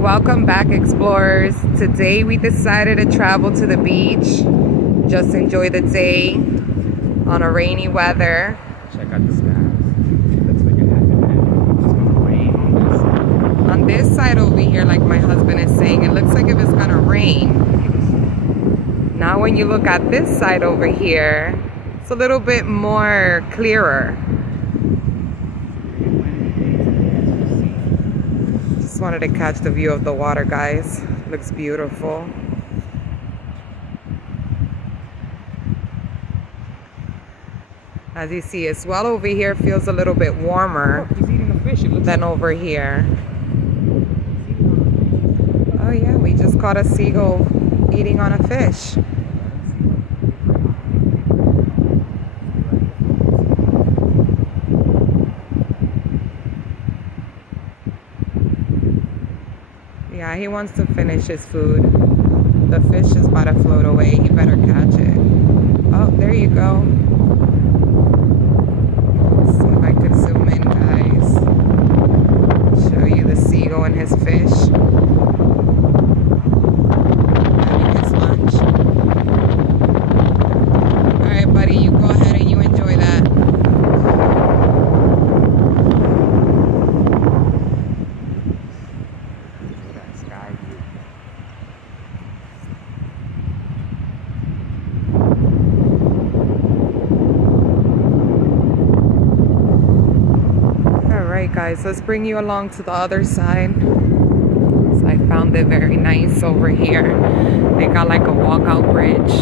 Welcome back, explorers. Today we decided to travel to the beach, just enjoy the day on a rainy weather. Check out the skies. Looks like it happened. It's gonna rain on this side. On this side over here, like my husband is saying, it looks like if it's gonna rain. Now when you look at this side over here, it's a little bit more clearer. Just wanted to catch the view of the water, guys. Looks beautiful. As you see, as well over here feels a little bit warmer Look, he's eating a fish. It looks than over here. Oh yeah, we just caught a seagull eating on a fish. Yeah, he wants to finish his food. The fish is about to float away. He better catch it. Oh, there you go. Let's see if I could zoom in, guys. Show you the seagull and his fish. Having his lunch. Alright, buddy, you go ahead and you enjoy that. that sky view. Alright guys, let's bring you along to the other side. So I found it very nice over here. They got like a walkout bridge.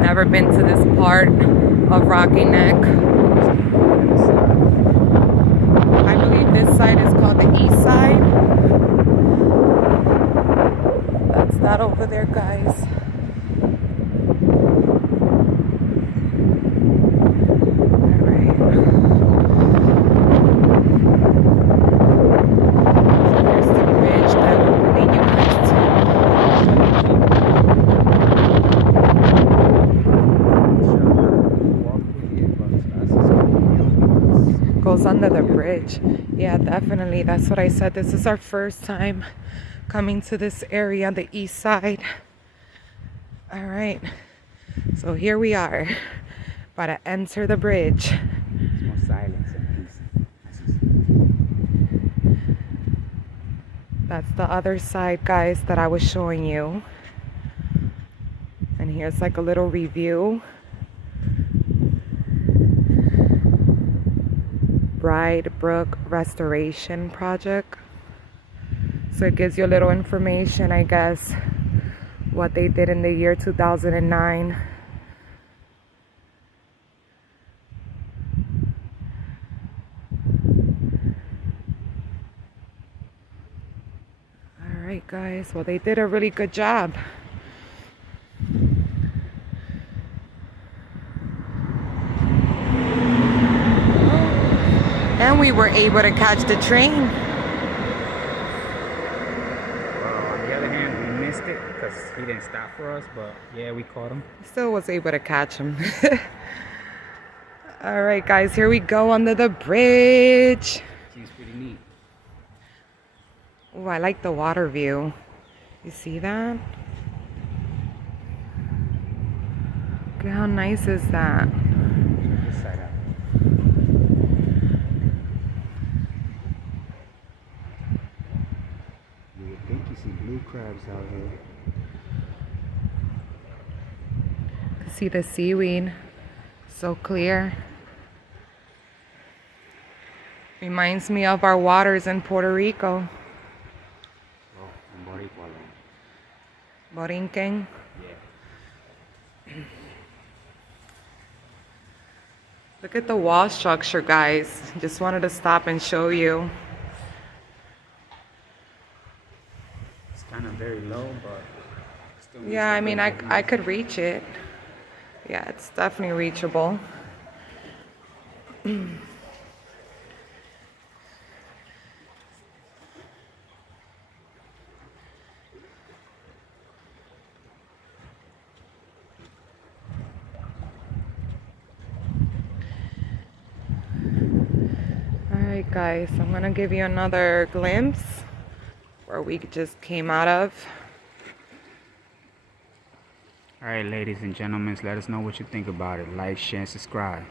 Never been to this part of Rocky Neck. I believe this side is called the east side. That's that over there, guys. Goes under the bridge. Yeah, definitely. That's what I said. This is our first time coming to this area, the east side. All right. So here we are. About to enter the bridge. It's more silence and peace. That's the other side, guys, that I was showing you. And here's like a little review. Bride Brook Restoration Project. So it gives you a little information, I guess, what they did in the year 2009. All right, guys. Well, they did a really good job. And we were able to catch the train. On the other hand, we missed it because he didn't stop for us. But yeah, we caught him. Still was able to catch him. All right, guys, here we go under the bridge. Seems pretty neat. Oh, I like the water view. You see that? Look at how nice is that? This side out. You would think you see blue crabs out here. See the seaweed, so clear. Reminds me of our waters in Puerto Rico. Oh, and Boricua land. Borinquen. Yeah. Look at the wall structure, guys. Just wanted to stop and show you. It's kind of very low, but still needs Yeah, to I mean, go I could reach it. Yeah, it's definitely reachable. Alright guys, I'm gonna give you another glimpse where we just came out of. All right, ladies and gentlemen, let us know what you think about it. Like, share, and subscribe.